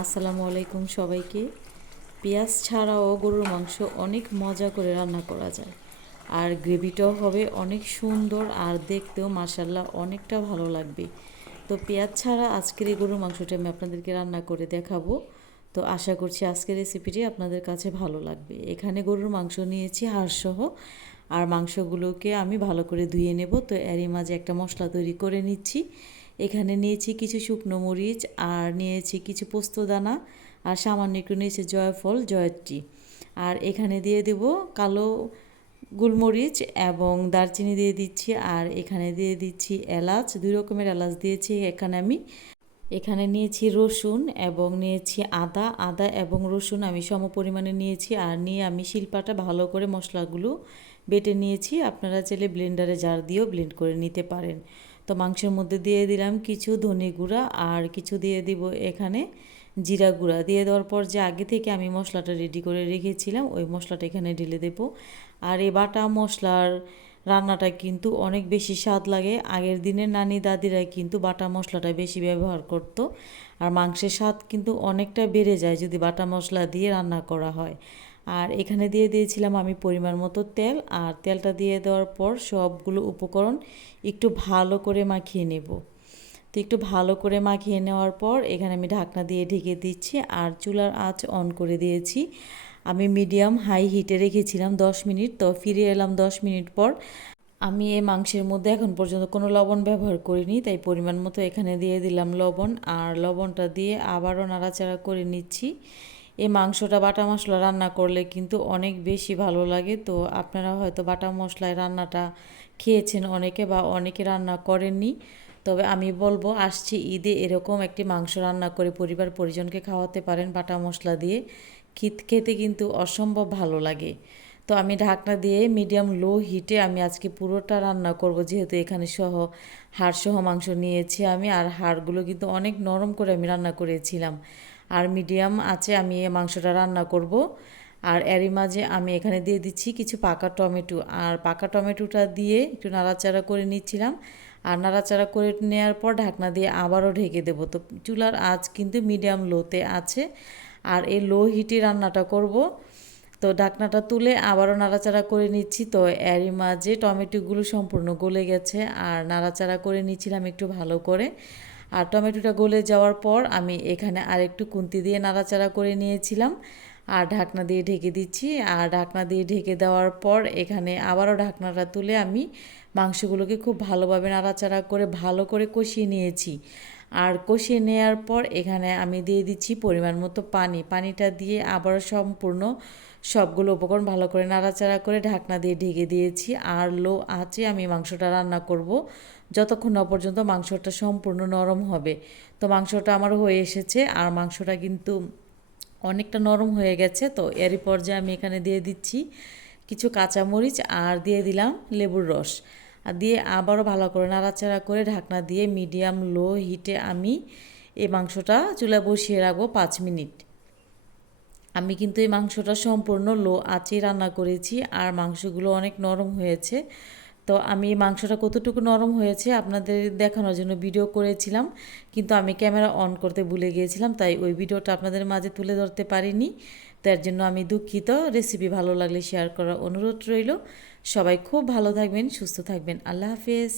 আসসালামু আলাইকুম সবাইকে। পেঁয়াজ ছাড়াও গরুর মাংস অনেক মজা করে রান্না করা যায়। আর গ্রেভিটাও হবে অনেক সুন্দর আর দেখতেও মাসাল্লাহ অনেকটা ভালো লাগবে। তো পেঁয়াজ ছাড়া আজকের এই গরুর মাংসটা আমি আপনাদেরকে রান্না করে দেখাবো। তো আশা করছি আজকের রেসিপিটি আপনাদের কাছে ভালো লাগবে। এখানে গরুর মাংস নিয়েছি হাড়সহ। আর মাংসগুলোকে আমি ভালো করে ধুয়ে নেব। তো এরই মাঝে একটা মশলা তৈরি করে নিচ্ছি। এখানে নিয়েছি কিছু শুকনো মরিচ আর নিয়েছি কিছু পোস্তদানা আর সামান্য একটু নিয়েছি জয়ফল, জয়ত্রী। আর এখানে দিয়ে দেব কালো গোলমরিচ এবং দারচিনি দিয়ে দিচ্ছি আর এখানে দিয়ে দিচ্ছি এলাচ, দুই রকমের এলাচ দিয়েছি এখানে আমি। এখানে নিয়েছি রসুন এবং নিয়েছি আদা আদা এবং রসুন আমি সম পরিমাণে নিয়েছি আর নিয়ে আমি শিল্পাটা ভালো করে মশলাগুলো বেটে নিয়েছি। আপনারা চাইলে ব্লেন্ডারে জার দিয়েও ব্লেন্ড করে নিতে পারেন। তো মাংসের মধ্যে দিয়ে দিলাম কিছু ধনে গুঁড়া আর কিছু দিয়ে দিব এখানে জিরা গুঁড়া। দিয়ে দেওয়ার পর যে আগে থেকে আমি মশলাটা রেডি করে রেখেছিলাম, ওই মশলাটা এখানে ঢেলে দেব। আর এ বাটা মশলার রান্নাটা কিন্তু অনেক বেশি স্বাদ লাগে। আগের দিনের নানি দাদিরা কিন্তু বাটা মশলাটা বেশি ব্যবহার করত। আর মাংসের স্বাদ কিন্তু অনেকটা বেড়ে যায় যদি বাটা মশলা দিয়ে রান্না করা হয়। আর এখানে দিয়ে দিয়েছিলাম আমি পরিমাণ মতো তেল, আর তেলটা দিয়ে দেওয়ার পর সবগুলো উপকরণ একটু ভালো করে মাখিয়ে নেব। তো একটু ভালো করে মাখিয়ে নেওয়ার পর এখানে আমি ঢাকনা দিয়ে ঢেকে দিচ্ছি আর চুলার আঁচ অন করে দিয়েছি। আমি মিডিয়াম হাই হিটে রেখেছিলাম দশ মিনিট, তো ফিরে এলাম দশ মিনিট পর। আমি এই মাংসের মধ্যে এখন পর্যন্ত কোনো লবণ ব্যবহার করিনি, তাই পরিমাণ মতো এখানে দিয়ে দিলাম লবণ, আর লবণটা দিয়ে আবারও নাড়াচাড়া করে নিচ্ছি। এই মাংসটা বাটা মশলা রান্না করলে কিন্তু অনেক বেশি ভালো লাগে। তো আপনারা হয়তো বাটা মশলায় রান্নাটা খেয়েছেন অনেকে বা অনেকে রান্না করেননি। তবে আমি বলব, আসছি ঈদে এরকম একটি মাংস রান্না করে পরিবার পরিজনকে খাওয়াতে পারেন বাটা মশলা দিয়ে। খিত খেতে কিন্তু অসম্ভব ভালো লাগে। তো আমি ঢাকনা দিয়ে মিডিয়াম লো হিটে আমি আজকে পুরোটা রান্না করব, যেহেতু এখানে সহ হাড় সহ মাংস নিয়েছি আমি। আর হাড়গুলো কিন্তু অনেক নরম করে আমি রান্না করেছিলাম। আর মিডিয়াম আছে, আমি এই মাংসটা রান্না করব। আর এরই মাঝে আমি এখানে দিয়ে দিচ্ছি কিছু পাকা টমেটো। আর পাকা টমেটোটা দিয়ে একটু নাড়াচাড়া করে নিচ্ছিলাম। আর নাড়াচাড়া করে নেওয়ার পর ঢাকনা দিয়ে আবারও ঢেকে দেবো। তো চুলার আঁচ কিন্তু মিডিয়াম লোতে আছে। আর এই লো হিটে রান্নাটা করব। তো ঢাকনাটা তুলে আবারও নাড়াচাড়া করে নিচ্ছি। তো এরই মাঝে টমেটোগুলো সম্পূর্ণ গলে গেছে। আর নাড়াচাড়া করে নিচ্ছিলাম একটু ভালো করে। আর টমেটোটা গলে যাওয়ার পর আমি এখানে আরেকটু কুন্তি দিয়ে নাড়াচাড়া করে নিয়েছিলাম। আর ঢাকনা দিয়ে ঢেকে দিচ্ছি। আর ঢাকনা দিয়ে ঢেকে দেওয়ার পর এখানে আবারও ঢাকনাটা তুলে আমি মাংসগুলোকে খুব ভালোভাবে নাড়াচাড়া করে ভালো করে কষিয়ে নিয়েছি। আর কষিয়ে নেওয়ার পর এখানে আমি দিয়ে দিচ্ছি পরিমাণ মতো পানি। পানিটা দিয়ে আবারও সম্পূর্ণ সবগুলো উপকরণ ভালো করে নাড়াচাড়া করে ঢাকনা দিয়ে ঢেকে দিয়েছি। আর লো আঁচে আমি মাংসটা রান্না করব। যতক্ষণ না পর্যন্ত মাংসটা সম্পূর্ণ নরম হবে। তো মাংসটা আমার হয়ে এসেছে আর মাংসটা কিন্তু অনেকটা নরম হয়ে গেছে। তো এরই পর্যায়ে আমি এখানে দিয়ে দিচ্ছি কিছু কাঁচামরিচ আর দিয়ে দিলাম লেবুর রস। আর দিয়ে আবারও ভালো করে নাড়াচাড়া করে ঢাকনা দিয়ে মিডিয়াম লো হিটে আমি এই মাংসটা চুলা বসিয়ে রাখব পাঁচ মিনিট। আমি কিন্তু এই মাংসটা সম্পূর্ণ লো আঁচে রান্না করেছি আর মাংসগুলো অনেক নরম হয়েছে। তো আমি মাংসটা কতটুকু নরম হয়েছে আপনাদের দেখানোর জন্য ভিডিও করেছিলাম, কিন্তু আমি ক্যামেরা অন করতে ভুলে গিয়েছিলাম, তাই ওই ভিডিওটা আপনাদের মাঝে তুলে ধরতে পারিনি। তার জন্য আমি দুঃখিত। রেসিপি ভালো লাগলে শেয়ার করার অনুরোধ রইল। সবাই খুব ভালো থাকবেন, সুস্থ থাকবেন। আল্লাহ হাফেজ।